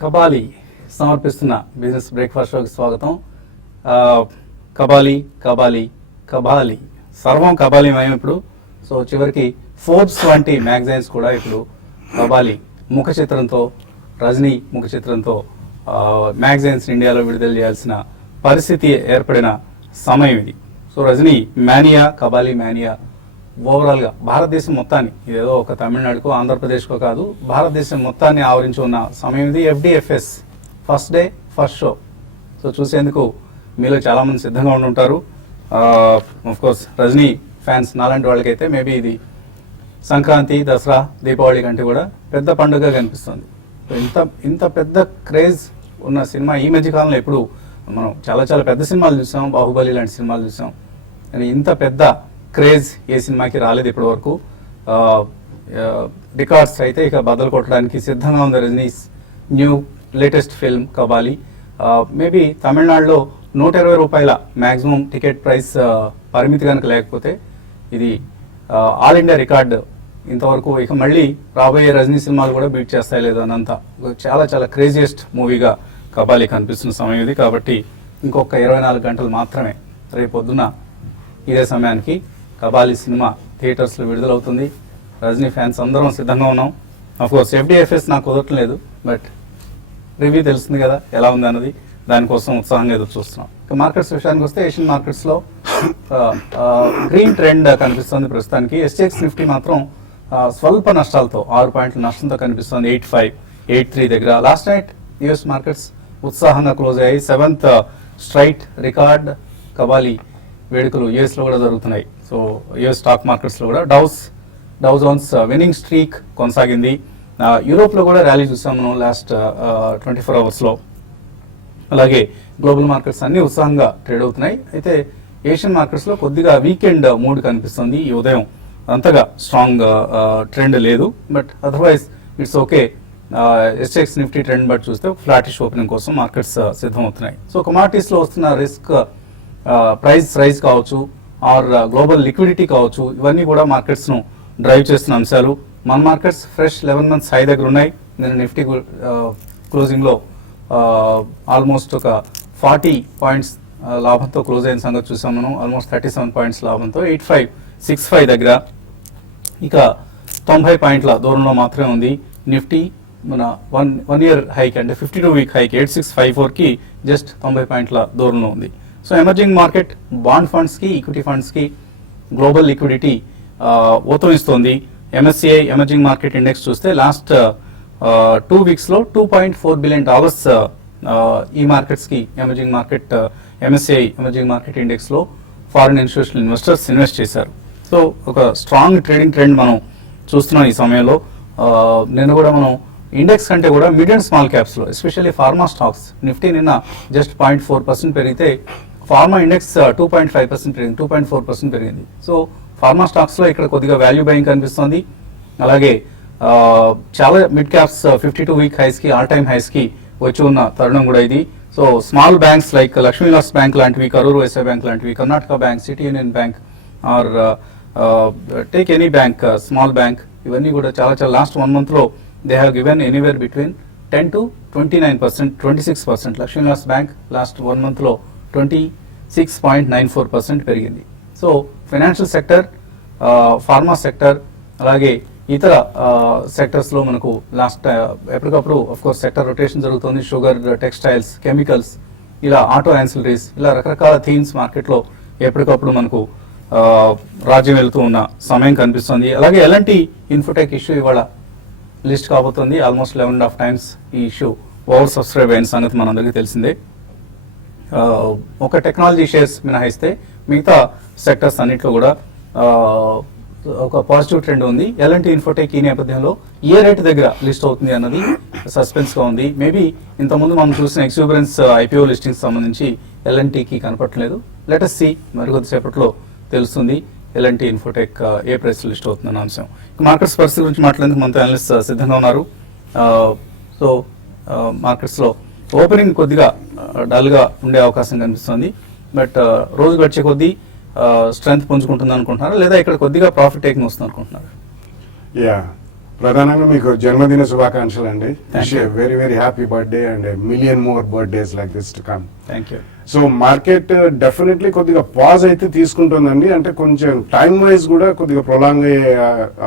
కబాలి సమర్పిస్తున్న business breakfast షోకి స్వాగతం. కబాలి కబాలి కబాలి సర్వం కబాలిమయం ఇప్పుడు. సో చివరికి ఫోర్బ్స్ వంటి మ్యాగజైన్స్ కూడా ఇప్పుడు కబాలి ముఖ చిత్రంతో, రజనీ ముఖ చిత్రంతో మ్యాగజైన్స్ ఇండియాలో విడుదల చేయాల్సిన పరిస్థితి ఏర్పడిన సమయం ఇది. So Rajini mania, Kabali mania ఓవరాల్గా భారతదేశం మొత్తాన్ని, ఇదేదో ఒక తమిళనాడుకో ఆంధ్రప్రదేశ్కో కాదు, భారతదేశం మొత్తాన్ని ఆవరించి ఉన్న సమయం ఇది. FDFS first day first show. So చూసేందుకు మీలో చాలామంది సిద్ధంగా ఉండుంటారు. కోర్స్ రజనీ ఫ్యాన్స్ నాలాంటి వాళ్ళకైతే మేబీ ఇది సంక్రాంతి, దసరా, దీపావళి కంటే కూడా పెద్ద పండుగ కనిపిస్తుంది. ఇంత పెద్ద క్రేజ్ ఉన్న సినిమా ఈ మధ్య కాలంలో ఎప్పుడు మనం చాలా పెద్ద సినిమాలు చూసాం, బాహుబలి లాంటి సినిమాలు చూసాం, కానీ ఇంత పెద్ద క్రేజ్ ఏ సినిమాకి రాలేదు ఇప్పటి వరకు. రికార్డ్స్ అయితే ఇక బద్దలు కొట్టడానికి సిద్ధంగా ఉంది Rajani's new latest film Kabali. Maybe తమిళనాడులో 120 రూపాయల మ్యాక్సిమం టికెట్ ప్రైస్ పరిమితి కనుక లేకపోతే ఇది ఆల్ ఇండియా రికార్డు ఇంతవరకు. ఇక మళ్ళీ రాబోయే రజనీ సినిమాలు కూడా బీట్ చేస్తాయి లేదు అనంత చాలా క్రేజియస్ట్ మూవీగా కబాలి కనిపిస్తున్న సమయం ఇది. కాబట్టి ఇంకొక 24 గంటలు మాత్రమే రేపొద్దున ఇదే సమయానికి కబాలి సినిమా థియేటర్స్లో విడుదలవుతుంది. రజనీ ఫ్యాన్స్ అందరం సిద్ధంగా ఉన్నాం. అఫ్కోర్స్ FDFS నాకు కుదరట్లేదు, బట్ రివ్యూ తెలుస్తుంది కదా ఎలా ఉంది అన్నది, దానికోసం ఉత్సాహంగా ఎదురు చూస్తున్నాం. ఇక మార్కెట్స్ విషయానికి వస్తే ఏషియన్ మార్కెట్స్లో గ్రీన్ ట్రెండ్ కనిపిస్తుంది ప్రస్తుతానికి. SGX నిఫ్టీ మాత్రం స్వల్ప నష్టాలతో 6 పాయింట్ల నష్టంతో కనిపిస్తుంది 8583 దగ్గర. లాస్ట్ నైట్ యుఎస్ మార్కెట్స్ ఉత్సాహంగా క్లోజ్ అయ్యాయి. 7th స్ట్రైట్ రికార్డ్ కబాలి వేడుకలు యుఎస్లో కూడా జరుగుతున్నాయి. సో యుఎస్ స్టాక్ మార్కెట్స్లో కూడా డౌ జోన్స్ విన్నింగ్ స్ట్రీక్ కొనసాగింది. యూరోప్లో కూడా ర్యాలీ చూసాం మనం లాస్ట్ 24 అవర్స్లో. అలాగే గ్లోబల్ మార్కెట్స్ అన్ని ఉత్సాహంగా ట్రేడ్ అవుతున్నాయి. అయితే ఏషియన్ మార్కెట్స్లో కొద్దిగా వీకెండ్ మూడ్ కనిపిస్తుంది. ఈ ఉదయం అంతగా స్ట్రాంగ్ ట్రెండ్ లేదు, but otherwise it's okay. SGX Nifty trend but చూస్తే ఫ్లాటిష్ ఓపెనింగ్ కోసం మార్కెట్స్ సిద్ధమవుతున్నాయి. సో కమాడిటీస్లో వస్తున్న రిస్క్, ప్రైస్ రైజ్ కావచ్చు, ఆర్ గ్లోబల్ లిక్విడిటీ కావచ్చు, ఇవన్నీ కూడా మార్కెట్స్ను డ్రైవ్ చేస్తున్న అంశాలు. మన మార్కెట్స్ ఫ్రెష్ 11 months హై దగ్గర ఉన్నాయి. నేను నిఫ్టీ క్లోజింగ్లో ఆల్మోస్ట్ ఒక 40 పాయింట్స్ లాభంతో క్లోజ్ అయిన సంగతి చూసాం మనం. ఆల్మోస్ట్ 37 పాయింట్స్ లాభంతో 8565 దగ్గర. ఇక 90 పాయింట్ల దూరంలో మాత్రమే ఉంది నిఫ్టీ. మన వన్ ఇయర్ హైక్ అంటే 52 వీక్ హైక్ 8654కి జస్ట్ 90 పాయింట్ల దూరంలో ఉంది. సో ఎమర్జింగ్ మార్కెట్ బాండ్ ఫండ్స్కి, ఈక్విటీ ఫండ్స్కి గ్లోబల్ లిక్విడిటీ ఊతమిస్తోంది. MSCI ఎమర్జింగ్ మార్కెట్ ఇండెక్స్ చూస్తే లాస్ట్ 2 వీక్స్లో $2.4 బిలియన్ ఈ మార్కెట్స్కి emerging market MSCI emerging market ఇండెక్స్లో ఫారిన్ ఇన్స్టిట్యూషనల్ ఇన్వెస్టర్స్ ఇన్వెస్ట్ చేశారు. సో ఒక స్ట్రాంగ్ ట్రేడింగ్ ట్రెండ్ మనం చూస్తున్నాం ఈ సమయంలో. నిన్న కూడా మనం ఇండెక్స్ కంటే కూడా మిడ్ అండ్ స్మాల్ క్యాప్స్లో, ఎస్పెషల్లీ ఫార్మా స్టాక్స్, నిఫ్టీ నిన్న జస్ట్ 0.4% పెరిగితే ఫార్మా ఇండెక్స్ 2.5% పెరిగింది, 2.4% పెరిగింది. సో ఫార్మా స్టాక్స్లో ఇక్కడ కొద్దిగా వాల్యూ బయింగ్ కనిపిస్తుంది. అలాగే చాలా మిడ్ క్యాప్స్ 52 వీక్ హైస్కి, ఆల్ టైమ్ హైస్కి వచ్చి ఉన్న తరుణం కూడా ఇది. So small banks like Lakshmi Vilas bank లాంటివి, కరూర్ వైశ్య బ్యాంక్ లాంటివి, Karnataka bank, city union bank, ఆర్ టేక్ ఎనీ బ్యాంక్, స్మాల్ బ్యాంక్, ఇవన్నీ కూడా చాలా లాస్ట్ 1 monthలో they have given anywhere between 10 to 29%, 26%. Lakshmi Vilas bank last 1 monthలో 26.94% పెరిగింది. So financial sector, pharma sector, అలాగే ఇతర సెక్టర్స్లో మనకు లాస్ట్ ఎప్పటికప్పుడు కోర్స్ సెక్టర్ రొటేషన్ జరుగుతుంది. షుగర్, టెక్స్టైల్స్, కెమికల్స్, ఇలా ఆటో యాన్సిలరీస్, ఇలా రకరకాల థీమ్స్ మార్కెట్లో ఎప్పటికప్పుడు మనకు రాజ్యం వెళ్తూ ఉన్న సమయం కనిపిస్తుంది. అలాగే ఎలాంటి ఇన్ఫోటెక్ ఇష్యూ ఇవాళ లిస్ట్ కాబోతుంది. ఆల్మోస్ట్ 11.5 times ఈ ఇష్యూ ఓవర్ సబ్స్క్రైబ్ అయిన సంగతి మనందరికీ తెలిసిందే. ఒక టెక్నాలజీ షేర్స్ మినహాయిస్తే మిగతా సెక్టర్స్ అన్నింటిలో కూడా ఒక పాజిటివ్ ట్రెండ్ ఉంది. ఎలాంటి ఇన్ఫోటెక్ ఈ నేపథ్యంలో ఏ రేట్ దగ్గర లిస్ట్ అవుతుంది అన్నది సస్పెన్స్గా ఉంది. మేబీ ఇంతకుముందు మనం చూసిన ఎక్స్యూబరెన్స్ IPO లిస్టింగ్స్ సంబంధించి ఎల్ఎన్టీకి కనపట్లేదు. లెటస్ సి, మరికొద్దిసేపట్లో తెలుస్తుంది ఎలాంటి ఇన్ఫోటెక్ ఏ ప్రైస్ లిస్ట్ అవుతుందన్న అంశం. మార్కెట్స్ పరిస్థితి గురించి మాట్లాడేందుకు మనతో అనలిస్ట్ సిద్ధంగా ఉన్నారు. సో మార్కెట్స్లో ఓపెనింగ్ కొద్దిగా డల్గా ఉండే అవకాశం కనిపిస్తుంది, బట్ రోజు గడిచే కొద్దీ స్ట్రెంగ్త్ పుంజుకుంటుంది అనుకుంటున్నారా, లేదా ఇక్కడ కొద్దిగా ప్రాఫిట్ టేకింగ్ వస్తుంది అనుకుంటున్నారు? యా ప్రధానంగా మీకు జన్మదిన శుభాకాంక్షలు అండి. Thank you. Very very happy birthday and million more birthdays like this to come. Thank you. So market definitely కొద్దిగా పాజ్ అయితే తీసుకుంటుందండి. అంటే కొంచెం టైం వైజ్ కూడా కొద్దిగా ప్రొలాంగ్ అయ్యే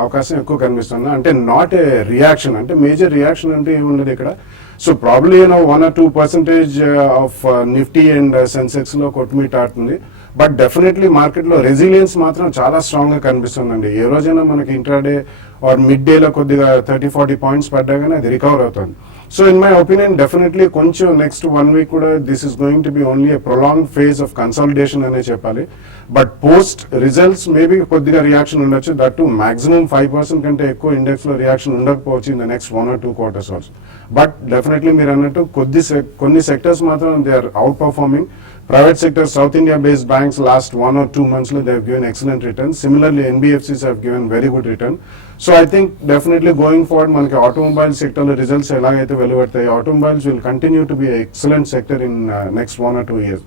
అవకాశం ఎక్కువ కనిపిస్తుంది. అంటే నాట్ ఏ రియాక్షన్, అంటే మేజర్ రియాక్షన్ అంటే ఏముండదు ఇక్కడ. So probably 1 or 2% of Nifty and Sensex లో కొట్టుమీట ఆడుతుంది. బట్ డెఫినెట్లీ మార్కెట్ లో రెసిలియన్స్ మాత్రం చాలా స్ట్రాంగ్ గా కనిపిస్తుందండి. ఏ రోజైనా మనకి ఇంట్రాడే ఆర్ మిడ్ డే లో కొద్దిగా 30-40 పాయింట్స్ పడ్డాగానే అది రికవర్ అవుతుంది. So in my opinion definitely కొంచెం నెక్స్ట్ 1 week కూడా this is going to be only a prolong phase of consolidation అనే చెప్పాలి. బట్ పోస్ట్ రిజల్ట్స్ మేబీ కొద్దిగా రియాక్షన్ ఉండొచ్చు. దట్ టు మాక్సిమం 5% కంటే ఎక్కువ ఇండెక్స్ లో రియాక్షన్ ఉండకపోవచ్చు in the next 1 or 2 quarters also. But definitely మీరు అన్నట్టు కొన్ని సెక్టర్స్ మాత్రం they are outperforming. Private sector, South India based banks last 1 or 2 months they have given excellent returns. Similarly, NBFCs have given very good return. So I think definitely going forward, manaki automobile sector lo results elagaithe veluvartayi. Automobiles will continue to be an excellent sector in next 1 or 2 years.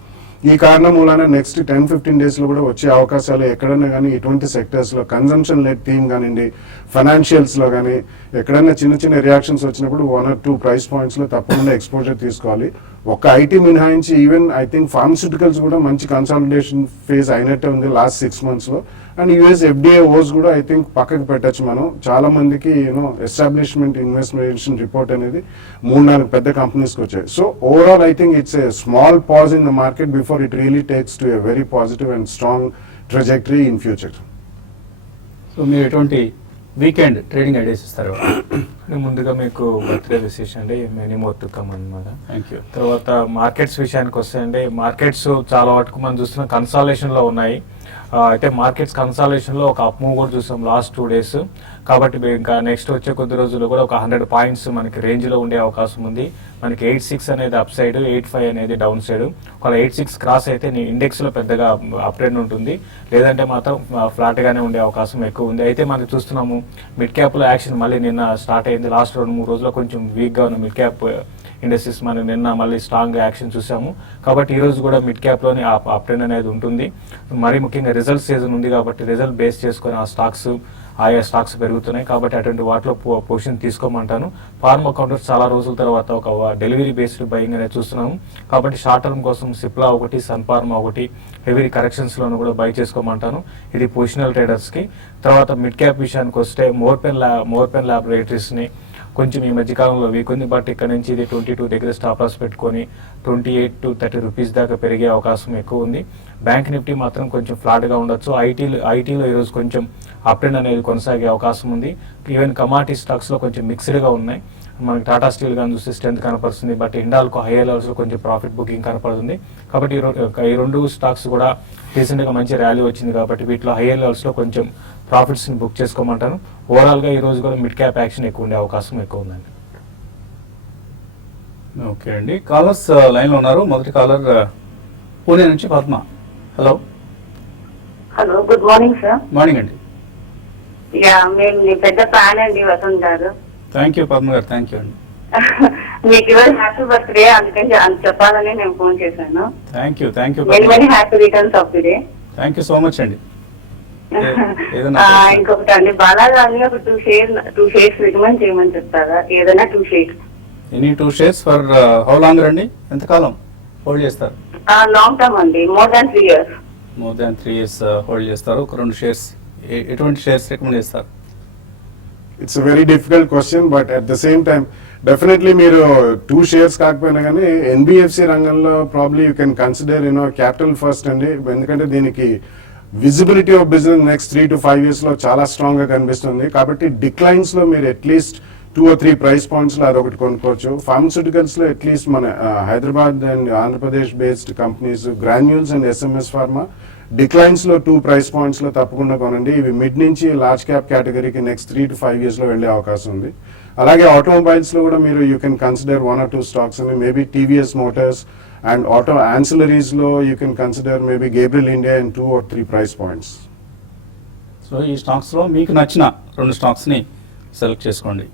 ఈ కారణం మూలాన next 10-15 days లో కూడా వచ్చే అవకాశాలు ఎక్కడైనా కానీ ఇటువంటి సెక్టర్స్ లో కన్జంప్షన్ లెడ్ థీమ్ కానివ్వండి, ఫైనాన్షియల్స్ లో కానీ ఎక్కడైనా చిన్న చిన్న రియాక్షన్స్ వచ్చినప్పుడు 1 or 2 ప్రైస్ పాయింట్స్ లో తప్పకుండా ఎక్స్పోజర్ తీసుకోవాలి. ఒక ఐటీ మినహాయించి ఈవెన్ ఐ థింక్ ఫార్మస్యూటికల్స్ కూడా మంచి కన్సాలిడేషన్ ఫేజ్ అయినట్టే ఉంది లాస్ట్ 6 months లో. అండ్ యూఎస్ ఎఫ్డిఏ ఓస్ కూడా ఐ థింక్ పక్కకు పెట్టచ్చు మనం. చాలా మందికి ఎస్టాబ్లిష్మెంట్ ఇన్వెస్టిగేషన్ రిపోర్ట్ అనేది 3-4 పెద్ద కంపెనీస్కి వచ్చాయి. So overall I think it's a small pause in the market before it really takes to a very positive and strong trajectory in future. So మీరు ఎటువంటి వీకెండ్ ట్రేడింగ్ ఐడియాస్ ఇస్తారు? ముందుగా మీకు birthday విశేషం అండి, మెనీ మోర్ టు కమ్ అన్నమాట. Thank you. తర్వాత markets విషయానికి వస్తే అండి, మార్కెట్స్ చాలా వరకు మనం చూస్తున్న కన్సాలేషన్ లో ఉన్నాయి. అయితే మార్కెట్స్ కన్సాలేషన్ లో ఒక అప్ మూవ్ కూడా చూసాం లాస్ట్ 2 days. కాబట్టి ఇంకా నెక్స్ట్ వచ్చే కొద్ది రోజుల్లో కూడా ఒక 100 points మనకి రేంజ్ లో ఉండే అవకాశం ఉంది. మనకి 86 అనేది అప్ సైడ్, 85 అనేది డౌన్ సైడ్. ఒకవేళ 86 క్రాస్ అయితే నీ ఇండెక్స్ లో పెద్దగా అప్ ట్రెండ్ ఉంటుంది, లేదంటే మాత్రం ఫ్లాట్ గానే ఉండే అవకాశం ఎక్కువ ఉంది. అయితే మనం చూస్తున్నాము మిడ్ క్యాప్ లో యాక్షన్ మళ్ళీ నిన్న స్టార్ట్ అయింది. లాస్ట్ 2-3 రోజుల్లో కొంచెం వీక్ గా ఉన్న మిడ్ క్యాప్ ఇండస్ట్రీస్ మనం నిన్న మళ్ళీ స్ట్రాంగ్ యాక్షన్ చూసాము. కాబట్టి ఈ రోజు కూడా మిడ్ క్యాప్ లోని అప్ ట్రెండ్ అనేది ఉంటుంది. మరి ముఖ్యంగా రిజల్ట్ సీజన్ ఉంది కాబట్టి రిజల్ట్ బేస్ చేసుకొని ఆయా స్టాక్స్ పెరుగుతున్నాయి. కాబట్టి అటువంటి వాటిలో పొజిషన్ తీసుకోమంటాను. ఫార్మా కౌంటర్స్ చాలా రోజుల తర్వాత ఒక డెలివరీ బేస్డ్ బయింగ్ అనేది చూస్తున్నాము. కాబట్టి షార్ట్ టర్మ్ కోసం సిప్లా ఒకటి, సన్ ఫార్మా ఒకటి హెవీ కరెక్షన్స్ లోను కూడా బై చేసుకోమంటాను. ఇది పొజిషనల్ ట్రేడర్స్ కి. తర్వాత మిడ్ క్యాప్ విషయానికి వస్తే మోర్పెన్ ల్యాబొరేటరీస్ ని కొంచెం ఈ మధ్యకాలంలో వీక్ ఉంది. బట్ ఇక్కడ నుంచి ఇది 22 దగ్గర స్టాప్ లాస్ పెట్టుకొని 28 to 30 రూపీస్ దాకా పెరిగే అవకాశం ఎక్కువ ఉంది. బ్యాంక్ నిఫ్టీ మాత్రం కొంచెం ఫ్లాట్ గా ఉండొచ్చు. ఐటీలో ఈరోజు కొంచెం అప్ ట్రెండ్ అనేది కొనసాగే అవకాశం ఉంది. ఈవెన్ కమాడిటీ స్టాక్స్ లో కొంచెం మిక్స్డ్ గా ఉన్నాయి. మనకి టాటా స్టీల్ కానీ చూస్తే స్ట్రెంత్ కనపడుతుంది, బట్ ఇండాల్కో హైయర్ లెవెల్స్ లో కొంచెం ప్రాఫిట్ బుకింగ్ కనపడుతుంది. కాబట్టి ఈ రెండు స్టాక్స్ కూడా రీసెంట్ గా మంచి ర్యాలీ వచ్చింది. కాబట్టి వీటిలో హైయర్ లెవెల్స్ లో కొంచెం ప్రాఫిట్స్ ని బుక్ చేసుకోమంటాను. ఓవరాల్ గా ఈ రోజు కూడా మిడ్ క్యాప్ యాక్షన్ ఎక్కువ ఉండే అవకాశం ఎక్కువ ఉందండి. ఓకే అండి, కాలర్స్ లైన్ లో ఉన్నారు. మొదటి కాలర్ పూణే నుంచి Padma. Hello. Hello, good morning sir. Morning అండి. యా, మేము మీ పెద్ద ఫ్యాన్ అండి వసంత్ గారు. థ్యాంక్ యూ పద్మ గారు, థ్యాంక్ యూ అండి. మీకు ఇవాళ హ్యాపీ బర్త్డే, అందుకని చెప్పాలని నేను ఫోన్ చేశాను. Thank you very happy returns of the day. Thank you so much అండి. ఇంకొకటి అండి, బాలాగాని ఒక 2 shares రికమెండ్ చేయమని చెప్తారా? ఏదైనా 2 shares. Any 2 shares for how long అండి? ఎంతకాలం హోల్డ్ చేస్తారు? లాంగ్ టర్మ్ అండి, more than 3 years. More than 3 years hold చేస్తారు. ఒక 2 shares. ఎటువంటి షేర్స్ రికమెండ్ చేస్తారు? It's very difficult question, but at the same time definitely మీరు 2 shares కాకపోయినా కానీ ఎన్బిఎఫ్సి రంగంలో probably you can consider capital first అండి. ఎందుకంటే దీనికి visibility of business next 3 to 5 years లో చాలా స్ట్రాంగ్ గా కనిపిస్తుంది. కాబట్టి డిక్లైన్స్ లో మీరు అట్లీస్ట్ 2 or 3 ప్రైస్ పాయింట్స్ లో అదొకటి కొనుక్కోవచ్చు. ఫార్మస్యూటికల్స్ లో అట్లీస్ట్ మన Hyderabad and Andhra Pradesh based companies granules and SMS pharma declines లో 2 ప్రైస్ పాయింట్స్ లో తప్పకుండా కొనండి. ఇవి మిడ్ నుంచి లార్జ్ క్యాప్ కేటగిరీకి నెక్స్ట్ 3 to 5 years లో వెళ్లే అవకాశం ఉంది. అలాగే ఆటోమొబైల్స్ లో కూడా మీరు you can consider 1 or 2 stocks అండి. Maybe TVS motors and auto ancillaries లో you can consider maybe Gabriel India and 2 or 3 price points. So ఈ స్టాక్స్ లో మీకు నచ్చిన 2 స్టాక్స్ ని సెలెక్ట్ చేసుకోండి.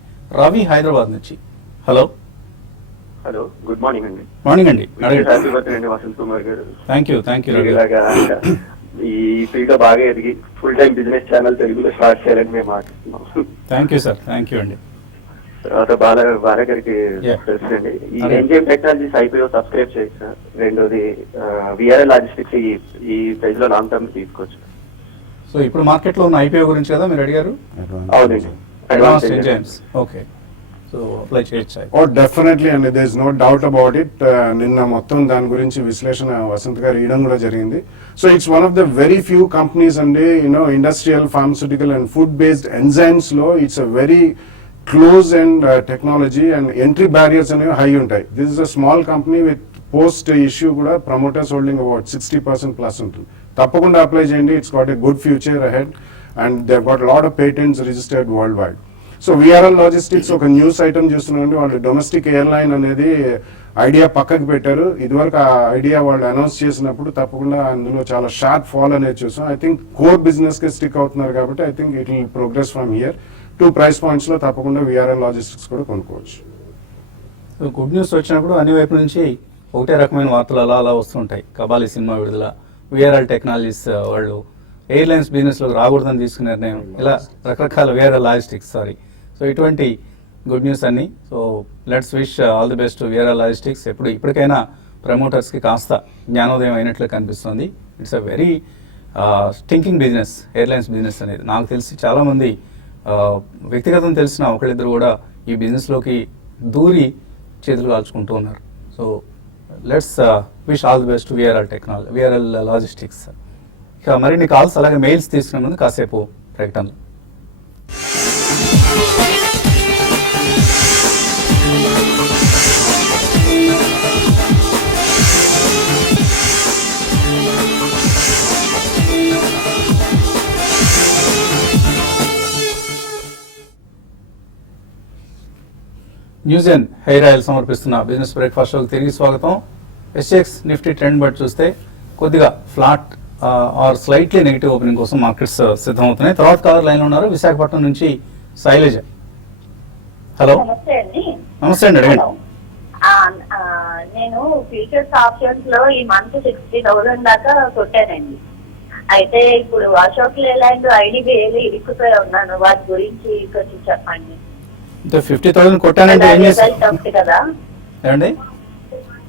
రవి హైదరాబాద్ నుంచి. హలో. హలో, గుడ్ మార్నింగ్ అండి. మార్నింగ్ అండి. హ్యాపీ బర్త్డే అండి వసంత్ కుమార్ గారు. థ్యాంక్ యూ ఇలాగా ఈ ఫీల్డ్ లో బాగా ఎదిగి ఫుల్ టైం బిజినెస్ ఛానల్ తెలుగులో స్టార్ట్ చేయాలని మేము ఆశిస్తున్నాం. Thank you sir, thank you అండి. తర్వాత బాల గారికి తెలుసండి, ఈ ఎంజిఎం టెక్నాలజీస్ ఐపీఓ సబ్స్క్రైబ్ చేయొచ్చు సార్. రెండోది విఆర్ఎల్ లాజిస్టిక్స్ ఈ ప్రైజ్ లో లాంగ్ టర్మ్ తీసుకోవచ్చు. సో ఇప్పుడు మార్కెట్లో ఉన్న ఐపీఓ గురించి కదా మీరు అడిగారు? అవునండి. Advanced enzymes. Okay, so apply చేయొచ్చు. ఓ డెఫినెట్లీ అండి, there is no doubt about it. నిన్న మొత్తం దాని గురించి విశ్లేషణ వసంత్ గారు ఇవ్వడం కూడా జరిగింది. So it's one of the very few companies అండి, industrial, pharmaceutical and food based enzymes లో it's a very close and technology and entry barriers అనేవి హై ఉంటాయి. This is a small company with post issue కూడా promoters holding about 60% plus ఉంటుంది. తప్పకుండా apply చేయండి. It's got a good future ahead and they got lot of patents registered world wide. So VRL logistics ఒక news item చూస్తున్నామండి. వాళ్ళు domestic airline అనేది idea పక్కకు పెట్టారు. ఇదివరకు ఆ ఐడియా వాళ్ళు అనౌన్స్ చేసినప్పుడు తప్పకుండా అందులో చాలా షార్ప్ ఫాల్ అనేది చూసాం. ఐ థింక్ కోర్ బిజినెస్ కి స్టిక్ అవుతున్నారు కాబట్టి I think it will progress from here. 2 price points లో తప్పకుండా విఆర్ఎల్ లాజిస్టిక్స్ కూడా కొనుక్కోవచ్చు. గుడ్ న్యూస్ వచ్చినప్పుడు అన్ని వైపుల నుంచి ఒకటే రకమైన వార్తలు అలా వస్తుంటాయి. కబాలి సినిమా విడుదల, విఆర్ఎల్ టెక్నాలజీస్ వాళ్ళు ఎయిర్లైన్స్ బిజినెస్లోకి రాకూడదని తీసుకునే నిర్ణయం, ఇలా రకరకాల విఆర్ఎల్ లాజిస్టిక్స్ సో ఇటువంటి గుడ్ న్యూస్ అన్ని. So let's wish all the best VRL logistics. ఇప్పటికైనా ప్రమోటర్స్కి కాస్త జ్ఞానోదయం అయినట్లు కనిపిస్తుంది. It's a very stinking business airlines business అనేది. నాకు తెలిసి చాలామంది వ్యక్తిగతం తెలిసిన ఒకళ్ళిద్దరు కూడా ఈ బిజినెస్లోకి దూరి చేతులు కాల్చుకుంటూ ఉన్నారు. So let's wish all the best VRL logistics. ఇక మరిన్ని కాల్స్ అలాగే మెయిల్స్ తీసుకునే ముందు కాసేపు ప్రకటనలు. న్యూజెన్ హెయిర్ ఆయిల్ సమర్పిస్తున్న బిజినెస్ బ్రేక్ఫాస్ట్ షోకి తిరిగి స్వాగతం. ఎస్ఎక్స్ నిఫ్టీ ట్రెండ్ బట్టి చూస్తే కొద్దిగా flat are slightly negative opening కోసం మార్కెట్స్ సిద్ధమవుతున్నాయి. తర్వాత కాలర్ లైన్ లో ఉన్నారు విశాఖపట్నం నుంచి శైలజ. హలో. నమస్తే అండి. నమస్తే అండి, అడగండి. నేను ఫ్యూచర్స్ ఆప్షన్స్ లో ఈ మంత్ 60,000 దాకా కొట్టానండి. అయితే ఇప్పుడు అశోక్ లేలాండ్ ఐడిబిఐలో ఇరుక్కుపోయి ఉన్నాను. వాటి గురించి కొంచెం చెప్పండి. 50,000 కొట్టానంటే ఏం చేస్తారు కదా ఏమండి?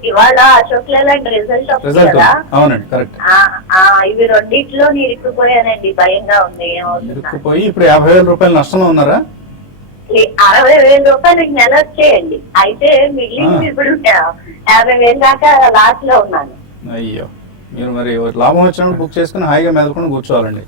ఇవాళ అశోక్ లేలాండ్ రిజల్ట్ కదా? అవునండి, కరెక్ట్. ఇవి రెండిట్లో ఇరుక్కుపోయానండి. భయంగా ఉంది. ఇరుక్కుపోయి ఇప్పుడు 50,000 రూపాయలు నష్టంలో ఉన్నారా? 60,000 రూపాయలు నెల వచ్చేయండి. అయితే మిగిలింది ఇప్పుడు 50,000 దాకా లాస్ లో ఉన్నాను. అయ్యో, మీరు మరి లాభం వచ్చినప్పుడు బుక్ చేసుకుని హాయిగా మెదలుకొని కూర్చోవాలండి.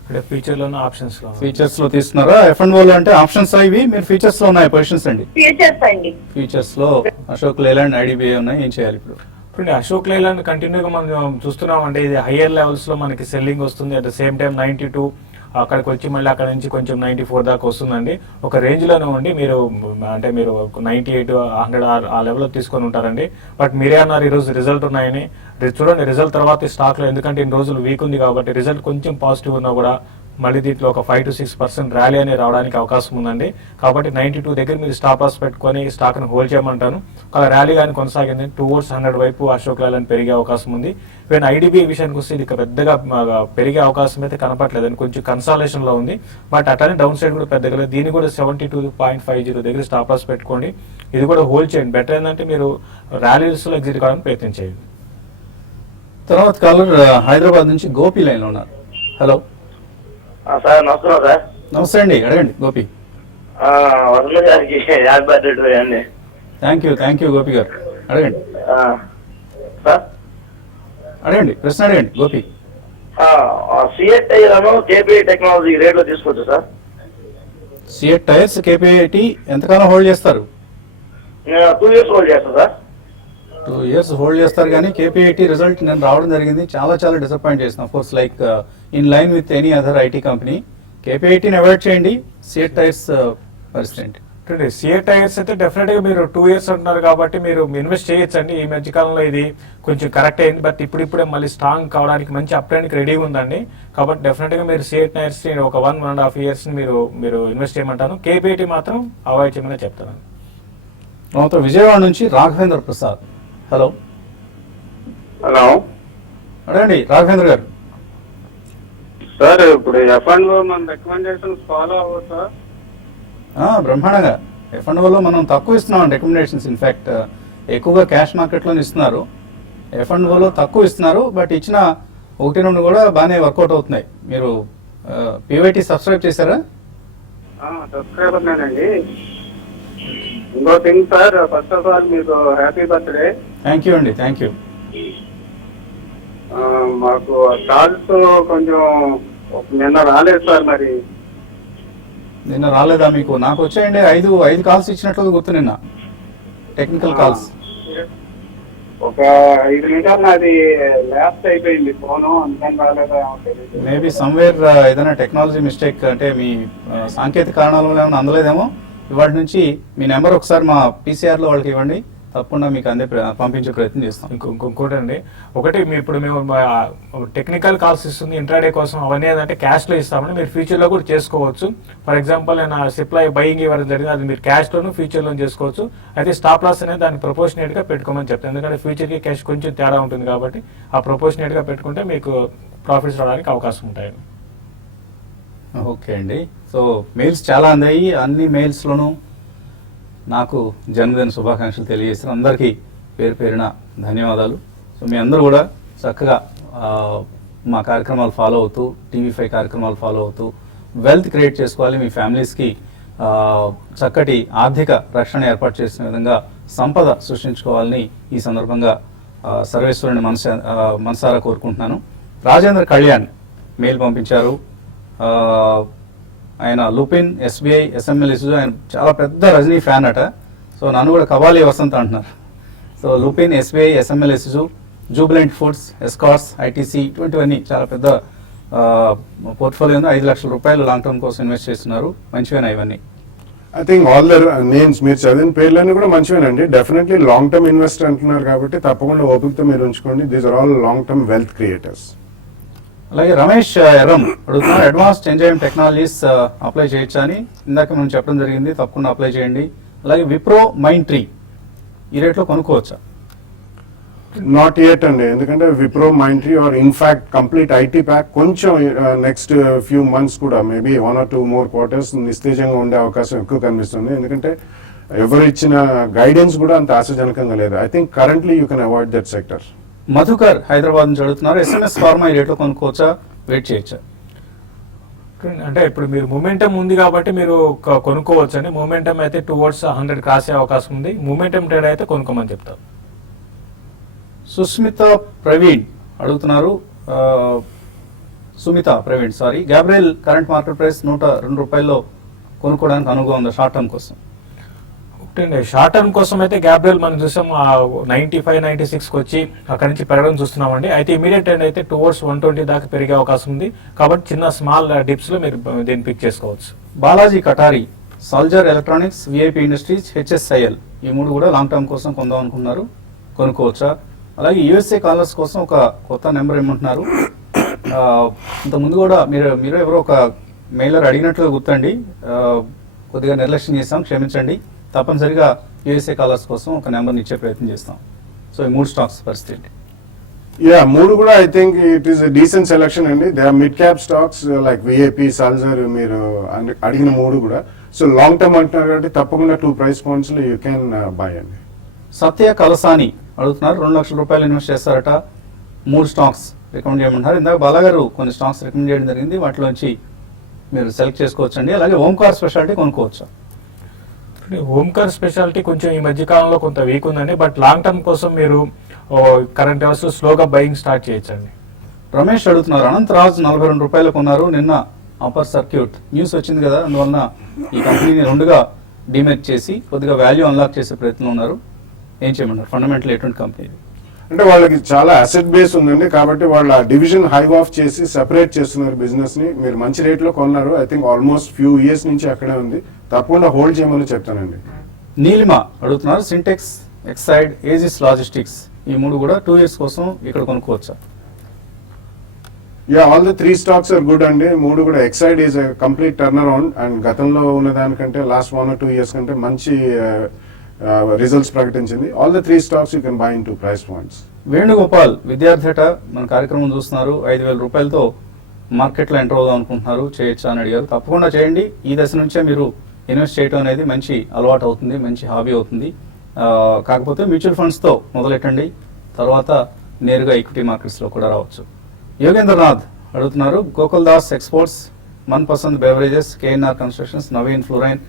ఫీచర్స్ లో తీసుకున్నారా? F&O లో అంటే ఆప్షన్స్ ఇవి, మీరు ఫీచర్స్ లో ఉన్నాయి పొజిషన్స్ అండి. ఫ్యూచర్స్ అండి. ఫీచర్స్ లో అశోక్ లేలాండ్ ఐడిబిఐ ఉన్నాయి. ఏం చేయాలి ఇప్పుడు? ఇప్పుడు అశోక్ లేలాండ్ కంటిన్యూగా మనం చూస్తున్నాం అంటే ఇది హయ్యర్ లెవెల్స్ లో మనకి సెల్లింగ్ వస్తుంది. అట్ ద సేమ్ టైం 92 అక్కడికి వచ్చి మళ్ళీ అక్కడ నుంచి కొంచెం 94 దాకా వస్తుందండి. ఒక రేంజ్ లోనే ఉండి మీరు 98, 100 ఆ లెవెల్లో తీసుకొని ఉంటారండి. బట్ మీరే అన్నారు ఈరోజు రిజల్ట్ ఉన్నాయని. చూడండి రిజల్ట్ తర్వాత స్టాక్ లో, ఎందుకంటే ఇన్ని రోజులు వీక్ ఉంది కాబట్టి రిజల్ట్ కొంచెం పాజిటివ్ ఉన్నా కూడా మళ్ళీ దీంట్లో ఒక 5 to 6% ర్యాలీ అనేది రావడానికి అవకాశం ఉందండి. కాబట్టి 92 దగ్గర మీరు స్టాప్ లాస్ పెట్టుకొని స్టాక్ ని హోల్డ్ చేయమంటాను. అలా ర్యాలీ కానీ కొనసాగింది టువర్డ్స్ 100 వైపు అశోక్ లేలాండ్ పెరిగే అవకాశం ఉంది. ఈవెన్ ఐడిబిఐ విషయానికి వస్తే ఇది పెద్దగా పెరిగే అవకాశం అయితే కనపట్లేదని, కొంచెం కన్సాలేషన్ లో ఉంది. బట్ అట్లానే డౌన్ సైడ్ కూడా పెద్దగా లేదు. దీన్ని కూడా 72.50 దగ్గర స్టాప్ లాస్ పెట్టుకోండి. ఇది కూడా హోల్డ్ చేయండి. బెటర్ ఏంటంటే మీరు ర్యాలీస్ లో ఎగ్జిట్ కావడానికి ప్రయత్నం చేయండి. తర్వాత కాలర్ హైదరాబాద్ నుంచి గోపి లైన్ లో ఉన్నారు. Hello sir. నమస్కారం సార్. నమస్తే అండి, అడగండి గోపి. వసంత గారికి హ్యాపీ బర్త్డే అండి. థ్యాంక్ యూ గోపి గారు, అడగండి. సార్ అడగండి, ప్రశ్న అడగండి Gopi. CEAT tyre KPI technology rate లో తీసుకోవచ్చు సార్? సిఎట్ టైర్స్ కేపీఐటి ఎంతకాలం హోల్డ్ చేస్తారు? 2 years హోల్డ్ చేస్తాను సార్. 2 years హోల్డ్ చేస్తారు. కానీ కేపీఐటి రిజల్ట్ నేను రావడం జరిగింది, చాలా డిసప్పాయింట్ చేసిన. Of course like in line with any other IT company. కేపీఐటిని అవాయిడ్ చేయండి. సిఎట్ టైర్స్ పరిస్థితి సిఎట్ టైర్స్ అయితే డెఫినెట్ గా మీరు 2 years అంటున్నారు కాబట్టి మీరు ఇన్వెస్ట్ చేయొచ్చండి. ఈ మధ్య కాలంలో ఇది కొంచెం కరెక్ట్ అయింది. బట్ ఇప్పుడిప్పుడే మళ్ళీ స్ట్రాంగ్ కావడానికి మంచి అప్ ట్రెండ్ రెడీగా ఉందండి. కాబట్టి డెఫినెట్ గా మీరు సిఎట్ టైర్స్ ఒక 1.5 years మీరు ఇన్వెస్ట్ చేయమంటాను. కేపీఐటి మాత్రం అవాయిడ్ చేయమని చెప్తాను. విజయవాడ నుంచి రాఘవేంద్ర ప్రసాద్. హలో. హలో, అడగండి రాఘవేంద్ర గారు. సార్ ఇప్పుడు F&O మన రికమెండేషన్స్ ఫాలో అవ్వచ్చా? బ్రహ్మాండంగా F&Oలో మనం తక్కువ ఇస్తున్నాం రికమెండేషన్స్. ఇన్ఫ్యాక్ట్ ఎక్కువగా క్యాష్ మార్కెట్లోనే ఇస్తున్నారు. F&Oలో తక్కువ ఇస్తున్నారు, బట్ ఇచ్చిన 1-2 కూడా బాగానే వర్కౌట్ అవుతున్నాయి. మీరు PYT సబ్స్క్రైబ్ చేశారా? సబ్స్క్రైబర్ నేనండి. ఇంకో thing sir, first of all మీకు హ్యాపీ బర్త్డే. థ్యాంక్ యూ అండి, థ్యాంక్ యూ. మాకు కాల్స్ కొంచెం నిన్న రాలేదు సార్. మరి నిన్న రాలేదా మీకు? నాకు వచ్చాయండి, 5 కాల్స్ ఇచ్చినట్లు గుర్తు నిన్న, టెక్నికల్ కాల్స్. ఒక 5 నిమిషాలు నాది ల్యాప్స్ అయిపోయింది ఫోను, అందుకని రాలేదా తెలియదు. మేబీ సమ్వేర్ ఏదైనా టెక్నాలజీ మిస్టేక్, అంటే మీ సాంకేతిక కారణాల వల్ల ఏమైనా అందలేదేమో. ఇవాటి నుంచి మీ నెంబర్ ఒకసారి మా పీసీఆర్లో వాళ్ళకి ఇవ్వండి, తప్పకుండా మీకు పంపించే ప్రయత్నం చేస్తాం. ఇంకోటి అండి, ఒకటి మేము టెక్నికల్ కాల్స్ ఇస్తుంది ఇంట్రాడే కోసం, అవన్నీ ఏంటంటే క్యాష్లో ఇస్తామని మీరు ఫ్యూచర్లో కూడా చేసుకోవచ్చు. ఫర్ ఎగ్జాంపుల్ నేను సప్లై బయింగ్ ఇవ్వడం జరిగింది, అది మీరు క్యాష్లోను ఫ్యూచర్లో చేసుకోవచ్చు. అయితే స్టాప్ లాస్ అనేది దాన్ని ప్రపోర్షనేట్గా పెట్టుకోమని చెప్తాను, ఎందుకంటే ఫ్యూచర్కి క్యాష్ కొంచెం తేడా ఉంటుంది కాబట్టి ఆ ప్రపోర్షనేట్గా పెట్టుకుంటే మీకు ప్రాఫిట్స్ రావడానికి అవకాశం ఉంటాయి. ఓకే అండి. సో మెయిల్స్ చాలా అందాయి, అన్ని మెయిల్స్లోనూ నాకు జన్మదిన శుభాకాంక్షలు తెలియజేసిన అందరికీ పేరు పేరున ధన్యవాదాలు. సో మీ అందరూ కూడా చక్కగా మా కార్యక్రమాలు ఫాలో అవుతూ, TV5 కార్యక్రమాలు ఫాలో అవుతూ వెల్త్ క్రియేట్ చేసుకోవాలి, మీ ఫ్యామిలీస్కి చక్కటి ఆర్థిక రక్షణ ఏర్పాటు చేసిన విధంగా సంపద సృష్టించుకోవాలని ఈ సందర్భంగా సర్వేశ్వరుని మనసారా కోరుకుంటున్నాను. రాజేంద్ర కళ్యాణ్ మెయిల్ పంపించారు. ఆయన లుపిన్, SBI, SML ఇష్యూ, ఆయన చాలా పెద్ద రజనీ ఫ్యాన్ అట. సో నన్ను కూడా కబాలి వసంత్ అంటున్నారు. So Lupin, SBI, SML issue, Jubilant foods, Escorts, ITC, ఇటువంటివన్నీ చాలా పెద్ద పోర్ట్ఫోలియో ఉంది. 5 లక్షల రూపాయలు లాంగ్ టర్మ్ కోసం ఇన్వెస్ట్ చేస్తున్నారు. మంచివేనా ఇవన్నీ? I think all the names మీరు చదివిన పేర్లన్నీ కూడా మంచివేనండి. డెఫినెట్లీ లాంగ్ టర్మ్ ఇన్వెస్ట్ అంటున్నారు కాబట్టి తప్పకుండా ఓపికతో మీరు ఉంచుకోండి. These are all long term wealth creators. అలాగే రమేష్ ఎర్రం అడుగుతున్నారు, అడ్వాన్స్డ్ ఎంజైమ్ టెక్నాలజీస్ అప్లై చేయొచ్చా అని. ఇందాక మనం చెప్పడం జరిగింది, తప్పకుండా అప్లై చేయండి. అలాగే విప్రో మైండ్ ట్రీ ఈ రేట్లో కొనుక్కోవచ్చా? నాట్ యెట్ అండి, ఎందుకంటే Wipro Mindtree are in fact complete IT pack కొంచెం నెక్స్ట్ ఫ్యూ మంత్స్ కూడా మేబీ 1 or 2 more quarters నిస్తేజంగా ఉండే అవకాశం ఎక్కువ కనిపిస్తుంది. ఎందుకంటే ఎవరు ఇచ్చిన గైడెన్స్ కూడా అంత ఆశాజనకంగా లేదు. I think currently you can avoid that sector. Madhukar Hyderabad నుంచి అడుగుతున్నారు, SMS ఫార్మా ఈ రేట్లో కొనుక్కోవచ్చా, వెయిట్ చేయొచ్చా? అంటే ఇప్పుడు మీరు మూమెంటం ఉంది కాబట్టి మీరు కొనుక్కోవచ్చు అండి. మూమెంటం అయితే టువర్డ్స్ 100 క్రాస్ అయ్యే అవకాశం ఉంది. మూమెంటం ట్రేడ్ అయితే కొనుక్కోమని చెప్తారు. Sumitha Praveen Gabriel current market price 102 రూపాయల్లో కొనుక్కోవడానికి అనువుగా ఉందా షార్ట్ టర్మ్ కోసం? షార్ట్ టర్మ్ కోసం అయితే గ్యాబ్రియల్ మనం చూసాం 95, 96కి వచ్చి అక్కడి నుంచి పెరగడం చూస్తున్నామండి. అయితే ఇమీడియట్ ట్రెండ్ అయితే టువర్డ్స్ 120 దాకా పెరిగే అవకాశం ఉంది. కాబట్టి చిన్న స్మాల్ డిప్స్ లో మీరు దీన్ని పిక్ చేసుకోవచ్చు. బాలాజీ కటారి, Salzer electronics, VIP industries, HSIL ఈ 3 కూడా లాంగ్ టర్మ్ కోసం కొందాం అనుకున్నారు, కొనుక్కోవచ్చా? అలాగే USA కాలర్స్ కోసం ఒక కొత్త నెంబర్ ఇమ్మంటున్నారు. ఇంతకుముందు కూడా మీరు ఎవరో ఒక మెయిలర్ అడిగినట్లుగా గుర్తండి, కొద్దిగా నిర్లక్ష్యం చేస్తాం, క్షమించండి. తప్పనిసరిగా USA కాలర్స్ కోసం ఒక నెంబర్ని ఇచ్చే ప్రయత్నం చేస్తాం. సో ఈ 3 స్టాక్స్ పరిస్థితి. యా 3 కూడా I think it is decent selection అండి. They are mid cap stocks like VIP, Salzer మీరు అడిగిన 3 కూడా. సో లాంగ్ టర్మ్ అంటున్నారు కాబట్టి తప్పకుండా 2 ప్రైస్ పాయింట్స్ లో యూ కెన్ బై అండి. సత్య కలసాని అడుగుతున్నారు, 2 లక్షల రూపాయలు ఇన్వెస్ట్ చేస్తారట, 3 స్టాక్స్ రికమెండ్ చేయమంటారు. ఇందాక బాలాగారు కొన్ని స్టాక్స్ రికమెండ్ చేయడం జరిగింది, వాటిలోంచి మీరు సెలెక్ట్ చేసుకోవచ్చండి. అలాగే ఓంకార్ స్పెషాలిటీ కొనుక్కోవచ్చా? ఓంకార్ స్పెషాలిటీ కొంచెం ఈ మధ్య కాలంలో కొంత వీక్ ఉందండి, బట్ లాంగ్ టర్మ్ కోసం మీరు కరెంట్ లెవెల్స్ స్లోగా బయింగ్ స్టార్ట్ చేయొచ్చండి. రమేష్ అడుగుతున్నారు, అనంతరాజ్ 42 రూపాయలు కొన్నారు, నిన్న అప్పర్ సర్క్యూట్ న్యూస్ వచ్చింది కదా, అందువలన ఈ కంపెనీని 2గా డిమెర్జ్ చేసి కొద్దిగా వాల్యూ అన్లాక్ చేసే ప్రయత్నంలో ఉన్నారు, ఏం చేయమన్నారు? ఫండమెంటల్ ఎటువంటి కంపెనీ? అంటే వాళ్ళకి చాలా అసెట్ బేస్ ఉందండి, కాబట్టి వాళ్ళ డివిజన్ హైవ్ ఆఫ్ చేసి సెపరేట్ చేస్తున్నారు బిజినెస్ ని. మీరు మంచి రేట్ లో కొన్నారు, I think almost few years నుంచి అక్కడే ఉంది, తప్పకుండా హోల్డ్ చేయమని చెప్తానండి. నీలిమ అడుగుతున్నారు, సింటెక్స్, ఎక్సైడ్, ఏజిస్ లాజిస్టిక్స్ ఈ 3 కూడా 2 years కోసం ఇక్కడ కొనుక్కోవచ్చా? Yeah all the 3 stocks are good అండి. 3 కూడా Exide is complete turn around and గతంలో ఉన్న దానికంటే లాస్ట్ 1 or 2 years కంటే మంచి రిజల్ట్స్ ప్రకటించింది. All the 3 stocks you can buy in 2 price points. Venugopal విద్యార్థిట మన కార్యక్రమం చూస్తున్నారు, 5,000 రూపాయలతో మార్కెట్లో ఎంటర్ అవుదాం అనుకుంటున్నారు, చేయొచ్చా అని అడిగారు. తప్పకుండా చేయండి. ఈ దశ నుంచే మీరు ఇన్వెస్ట్ చేయడం అనేది మంచి అలవాటు అవుతుంది, మంచి హాబీ అవుతుంది. కాకపోతే మ్యూచువల్ ఫండ్స్తో మొదలెట్టండి, తర్వాత నేరుగా ఈక్విటీ మార్కెట్స్లో కూడా రావచ్చు. యోగేంద్రనాథ్ అడుగుతున్నారు, Gokul Das exports, Mann Pasand beverages, KNR constructions, Naveen fluorine,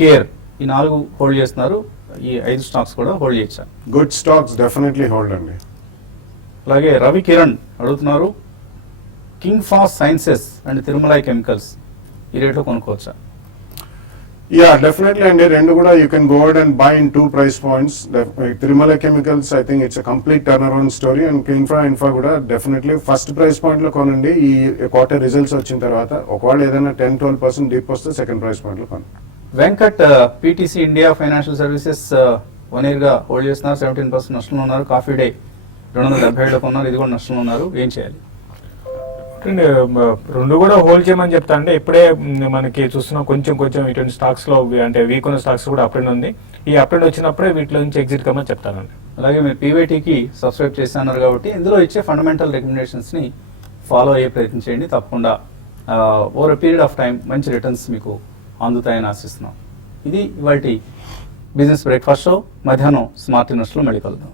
care, ఈ 4 హోల్డ్ చేస్తున్నారు. ఈ 5 స్టాక్స్ కూడా హోల్డ్ చేయొచ్చా? గుడ్ స్టాక్స్ డెఫినెట్లీ హోల్డ్ అండి. అలాగే రవి కిరణ్ అడుగుతున్నారు, Kingfa sciences and Tirumalai chemicals ఈ రేట్లో కొనుక్కోవచ్చా? యా డెఫినెట్లీ అండి, రెండు కూడా you can go out and buy in 2 price points. Tirumala chemicals I think it's complete turn around story, and infra కూడా డెఫినెట్లీ ఫస్ట్ ప్రైస్ పాయింట్ లో కొనండి. ఈ క్వార్టర్ రిజల్ట్స్ వచ్చిన తర్వాత ఒకవేళ ఏదైనా 10-12% డిప్ వస్తే సెకండ్ ప్రైస్ పాయింట్ లో కొనండి. Venkat PTC India financial services 1 year గా హోల్డ్ చేస్తున్నారు, 17% నష్టంలో ఉన్నారు. కాఫీ డే 277 కొన్నారు, ఇది కూడా నష్టంలో ఉన్నారు. ఏం చేయాలి? రెండు కూడా హోల్డ్ చేయమని చెప్తా అంటే ఇప్పుడే మనకి చూస్తున్నాం కొంచెం ఇటువంటి స్టాక్స్ లో అంటే వీక్ ఉన్న స్టాక్స్ కూడా అప్ ట్రెండ్ ఉంది. ఈ అప్ ట్రెండ్ వచ్చినప్పుడే వీటిలో నుంచి ఎగ్జిట్ కమ్మని చెప్తానండి. అలాగే మీరు పీవైటీకి సబ్స్క్రైబ్ చేస్తున్నారు కాబట్టి ఇందులో ఇచ్చే ఫండమెంటల్ రికమెండేషన్స్ని ఫాలో అయ్యే ప్రయత్నం చేయండి. తప్పకుండా over a period of time మంచి రిటర్న్స్ మీకు అందుతాయని ఆశిస్తున్నాం. ఇది ఇవాల్టి బిజినెస్ బ్రేక్ఫాస్ట్ షో. మధ్యాహ్నం స్మార్ట్ ఇన్వెస్ట్లో మళ్ళీ కలుద్దాం.